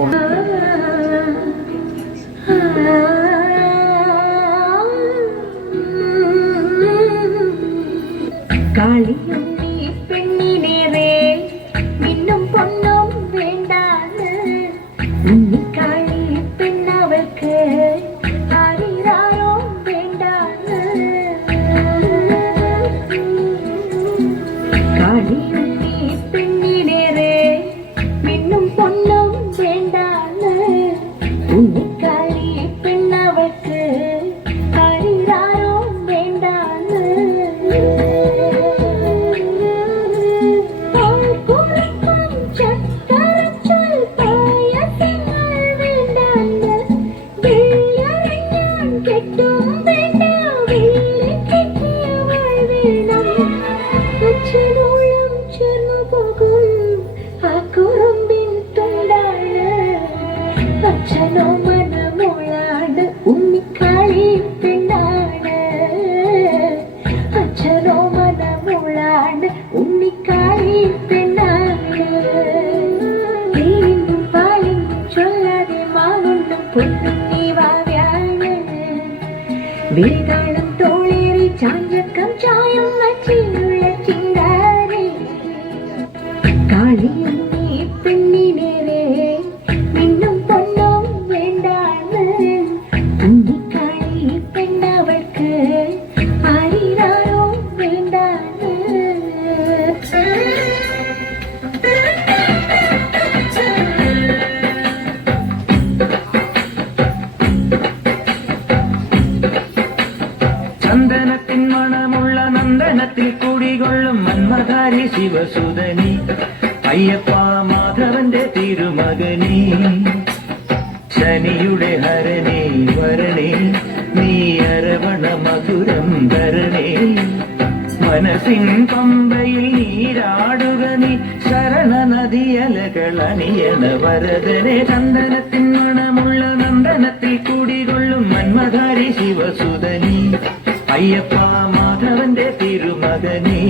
போகணும். காளியும் நீ பெண்ணினேரே மின்னும் பொன்னும் வேண்டாது உன்னி காளி பெண்ணவൾക്ക് ஆரிராரும் வேண்டாது காளியும் நீ பெண்ணினேரே மின்னும் பொன்னும் வேண்டாது உன்னி காளி பெண்ணவൾക്ക് ஆரிராரும் வேண்டாது അച്ഛനോ മനമോളാണ് ഉണ്ണിക്കാളി പെണ്ണാണ് അച്ഛനോ മനമോളാണ് ഉണ്ണിക്കാളി പെണ്ണാണ് നീന്നും പാലിന്നും ചൊല്ലാതെ മാവുണ്ടും പൊന്നും നീ വാവ്യാണ് വേതാളം തോളേറി ചാഞ്ചക്കം ചായം അച്ഛനുള്ള ചിങ്കാരി കാളിയും നീ പെണ്ണിനേരെ മിന്നും പൊന്നും വേണ്ടാണ് ഉണ്ണിക്കാളി പെണ്ണവൾക്ക് ആരിരാരോ വേണ്ടാണ് ചന്ദനത്തിൻ മണമുള്ള നന്ദനത്തിൽ കുടികൊള്ളും മന്മധാരി ശിവസുതനി അയ്യപ്പ മാധവന്റെ തിരുമകനി ശനിയുടെ ഹരണേ വരണേ നീ അരവണ മധുരം ധരണേ മനസ്സിൻ പമ്പയിൽ നീരാടുക നീ ശരണ നദിയലകൾ അണിയണ വരദനെ ചന്ദനത്തിൻ മണമുള്ള നന്ദനത്തിൽ കുടികൊള്ളും മന്മധാരി ശിവസുതനി അയ്യപ്പ മാധവന്റെ തിരുമകനേ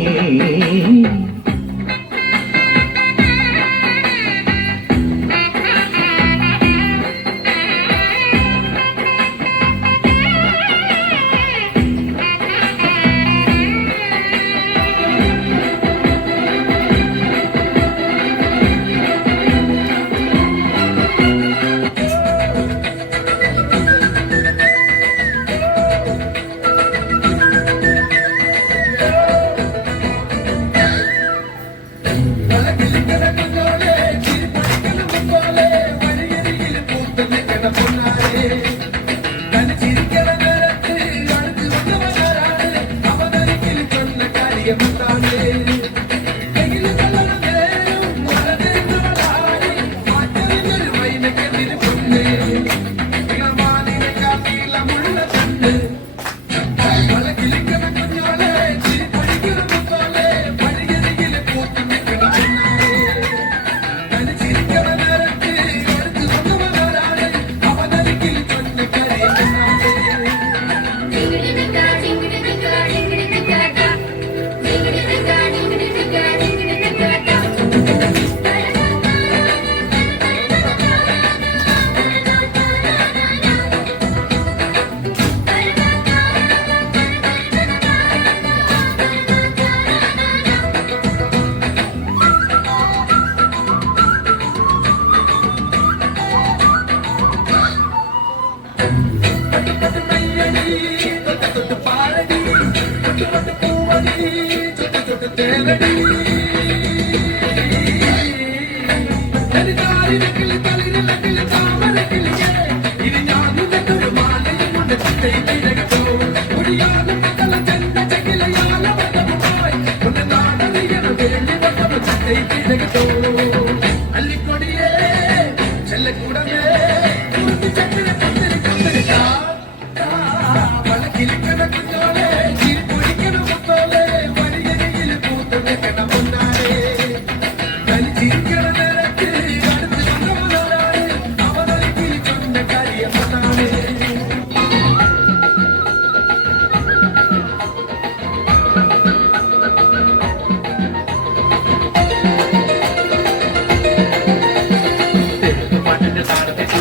വളക്കിലിക്കണ കുഞ്ഞോളെ ചിരിപ്പൊടിക്കണ മുത്തോളെ വഴിയരികിൽ പൂത്ത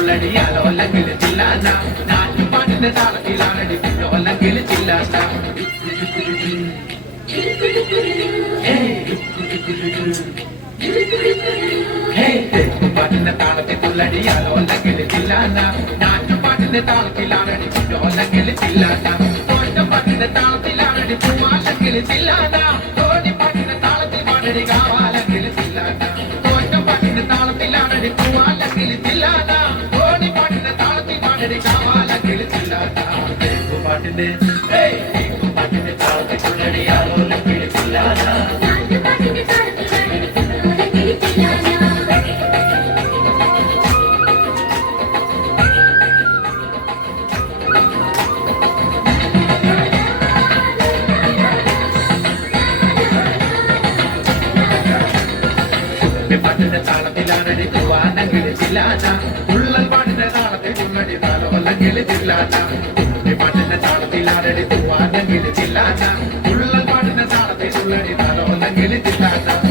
തുള്ളടി ആലോലങ്കിൽ ചില്ലാന നാട്ടുപാട്ടിന്റെ താളത്തിലാണടി ലോലങ്കിൽ ചില്ലാന പാട്ടിന്റെ താളത്തിൽ തുള്ളടി ആലോലങ്കിൽ ചില്ലാന നാട്ടുപാട്ടിന്റെ താളത്തിലാണടി ലോലങ്കിൽ ചില്ലാന പാട്ടിന്റെ താളത്തിലാണടി പൂവാലങ്കിൽ ചില്ലാന പാട്ടിന്റെ താളത്തിൽ പാടടി കാവാലങ്കിൽ ചില്ലാന പാട്ടിന്റെ താളത്തിലാണടി പൂവാലങ്കിൽ ചില്ലാന പാട്ടിന്റെ താളത്തിൽ പാടടി കാവാലങ്കിൽ ചില്ലാന പാട്ടിന്റെ പാട്ടിന്റെ താളത്തിൽ തുള്ളടി ആലോലങ്കിൽ ചില്ലാന നാട്ടുപാട്ടിന്റെ താളത്തിലാണടി ലോലങ്കിൽ ചില്ലാന പാട്ടിന്റെ താളത്തിലാണടി പൂവാനങ്കിൽ ചില്ലാന ഉള്ളൽ പാട്ടിന്റെ താളത്തിൽ തുള്ളടി താലോലങ്കിൽ ചില്ലാന പാട്ടിന്റെ താളത്തിലാണടി പൂവാനങ്കിൽ ചില്ലാന ഉള്ളൽ പാട്ടിന്റെ താളത്തിൽ തുള്ളടി താലോലങ്കിൽ ചില്ലാന